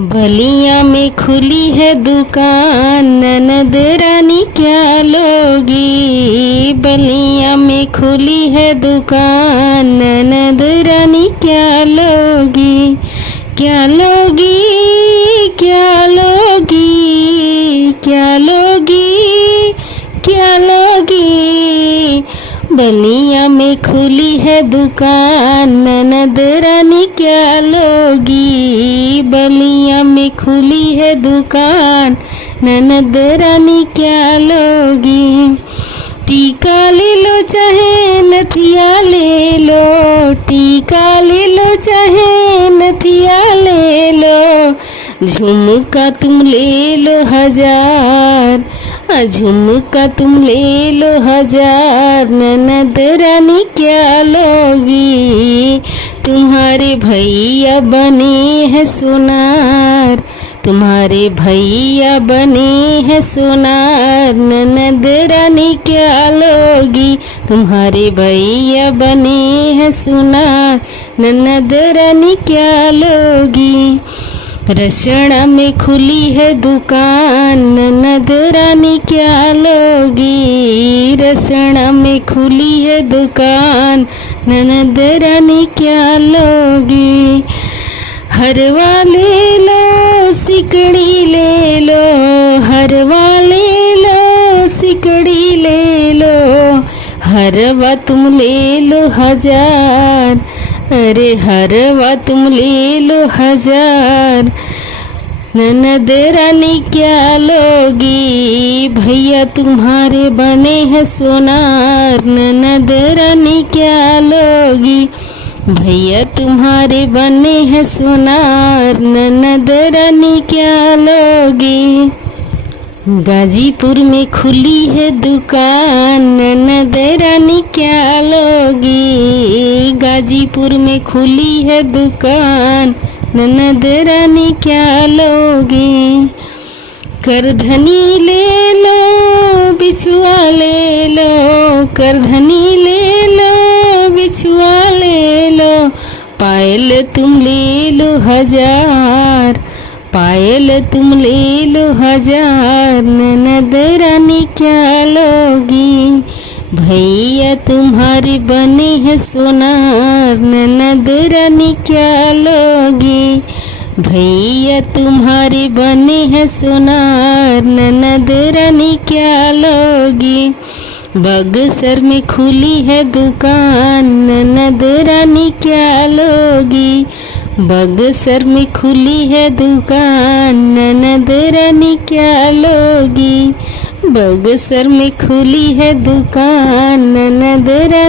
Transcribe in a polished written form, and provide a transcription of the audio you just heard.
बलिया में खुली है दुकान, ननद रानी क्या लोगी। बलिया में खुली है दुकान, ननद रानी क्या लोगी। क्या लोगी, क्या लोगी, क्या लोगी, क्या लोगी। बलिया में खुली है दुकान, ननद रानी क्या लोगी। बलिया में खुली है दुकान, ननद रानी क्या लोगी। टीका ले लो चाहे नथिया ले लो, टीका ले लो चाहे नथिया ले लो। झुमका तुम ले लो 1000, झुमका तुम ले लो 1000, ननद रानी क्या लोगी। तुम्हारे भैया बने हैं सोनार, तुम्हारे भैया बने हैं सोनार, ननद रानी क्या लोगी। तुम्हारे भैया बने हैं सोनार, ननद रानी क्या लोगी। रसना में खुली है दुकान, ननद रानी क्या लोगी। रसना में खुली है दुकान, ननद रानी क्या लोगी। हरवा ले लो सिकड़ी ले लो, हरवा ले लो सिकड़ी ले लो। हरवा तुम ले लो 1000, अरे हरवा तुम ले लो 1000, ननद रानी क्या लोगी। भैया तुम्हारे बने हैं सोनार, ननद रानी क्या लोगी। भैया तुम्हारे बने हैं सोनार, ननद रानी क्या लोगी। गाजीपुर में खुली है दुकान, ननद रानी क्या लोगी। गाजीपुर में खुली है दुकान, ननद रानी क्या लोगी। करधनी ले लो बिछुआ ले लो, करधनी ले लो बिछुआ ले लो। पायल तुम ले लो 1000, पायल तुम ले लो 1000, ननद रानी क्या लोगी। भैया तुम्हारे बने हैं सोनार, ननद रानी क्या लोगी। भैया तुम्हारे बने हैं सोनार, ननद रानी क्या लोगी। बगसर में खुली है दुकान, ननद रानी क्या लोगी। बगसर में खुली है दुकान, ननद रानी क्या लोगी। बगसर में खुली है दुकान, ननद रानी